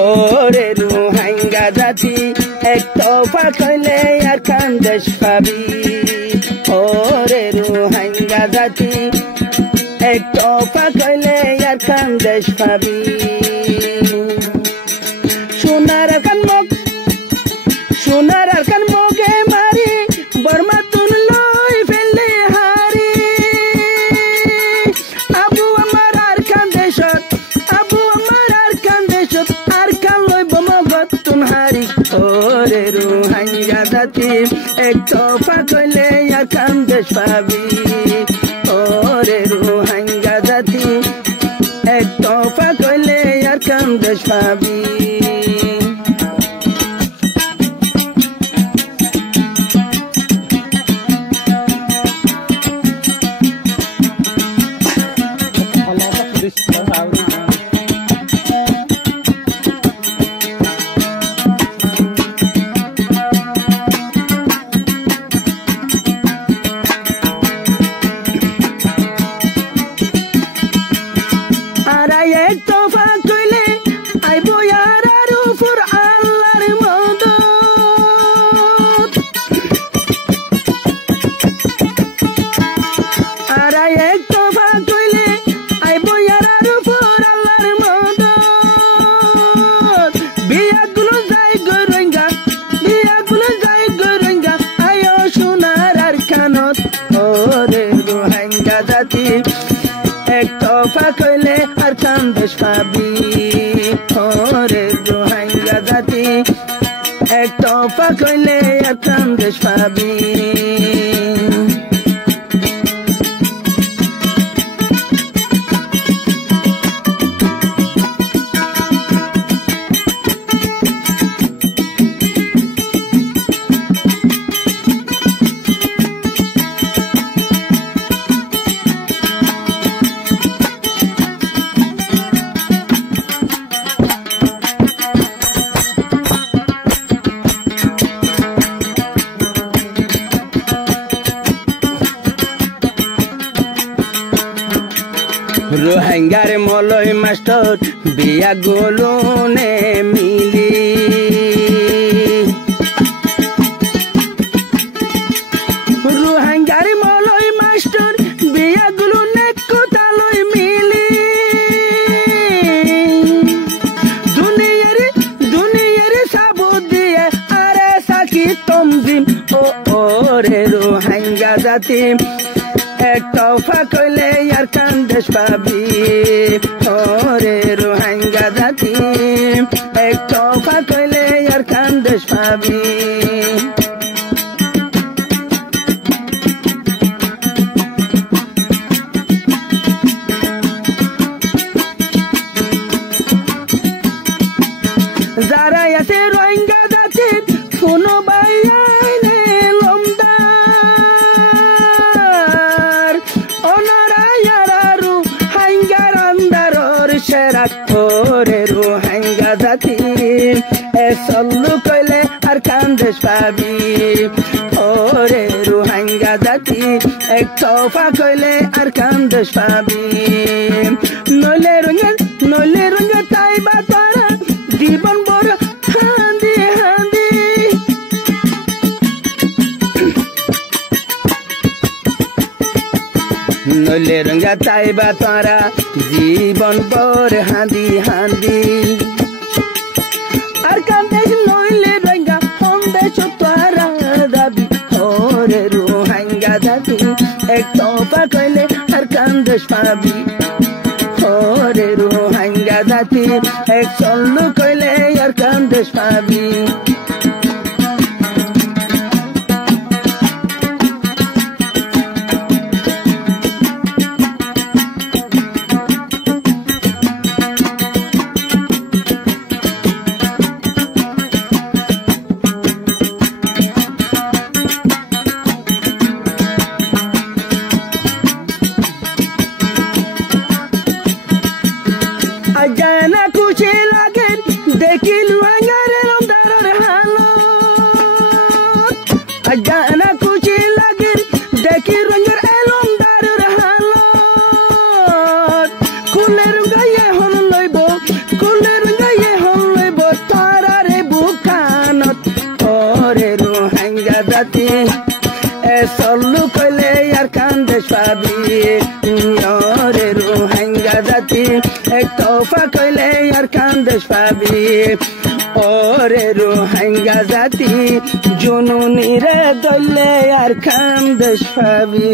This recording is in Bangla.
ওরে রোহিঙ্গা জাতি এক তোফা কইলে আর কান্দেশ পাবি ওরে রোহিঙ্গা জাতি এক তোফা কইলে আর কান্দেশ পাবি সোনার আর কান মগে মারি বর্মা তুল লই ফেললে হারি আবু আমার আর কান্দেশত আর কান লই বোমা গতুন হারি ওরে রোহিঙ্গা জাতি এক তোফা কইলে আর কান্দেশ পাবি ওরে রোহিঙ্গা জাতি এক তোফা কইলে আর কান্দেশ পাবি এক তোফা কইলে আর কান্দেশ পাবি ওরে রোহিঙ্গা জাতি এক তোফা কইলে আর কান্দেশ পাবি রোহিঙ্গার মলয় মাস্টার বিয়া গোলনে মিলি রোহিঙ্গার মলয় মাস্টার বিয়া গোলনে কোথালয় মিলি দুনিয়ার সাবুত দিয়ে আরে সাকি তমজিম ওরে রোহিঙ্গা জাতি এক তোফা কইলে আর কান্দেশ পাবি ওরে রোহিঙ্গা জাতি এক তোফা কইলে আর কান্দেশ পাবি যারা আছে রোহিঙ্গা জাতি কোনো বাইয়া ওরে রোহিঙ্গা জাতি এ সল্লু কইলে আর কান্দেশ পাবি ওরে রোহিঙ্গা জাতি এক তোফা কইলে আর কান্দেশ পাবি নইলে রঙে তাইবা তারা জীবন বড় হান্দি নইলে রঙা তাইবা তারা জীবন বড় হান্দি আর কান্দেশ নইলে রঙা সন্দেশ তারা দাবি ওরে রোহিঙ্গা জাতি এক তোফা কইলে আর কান্দেশ পাবি ওরে রোহিঙ্গা জাতি এক সল্লু কইলে আর কান্দেশ পাবি अजाना कुछ लगे देखिलु अंगारे लंदार हालो अजाना कुछ लगे देखिलु अंगारे लंदार हालो দেশ পাবি ওরে রোহিঙ্গা জাতি জননীরে দলে আর খান দেশ পাবি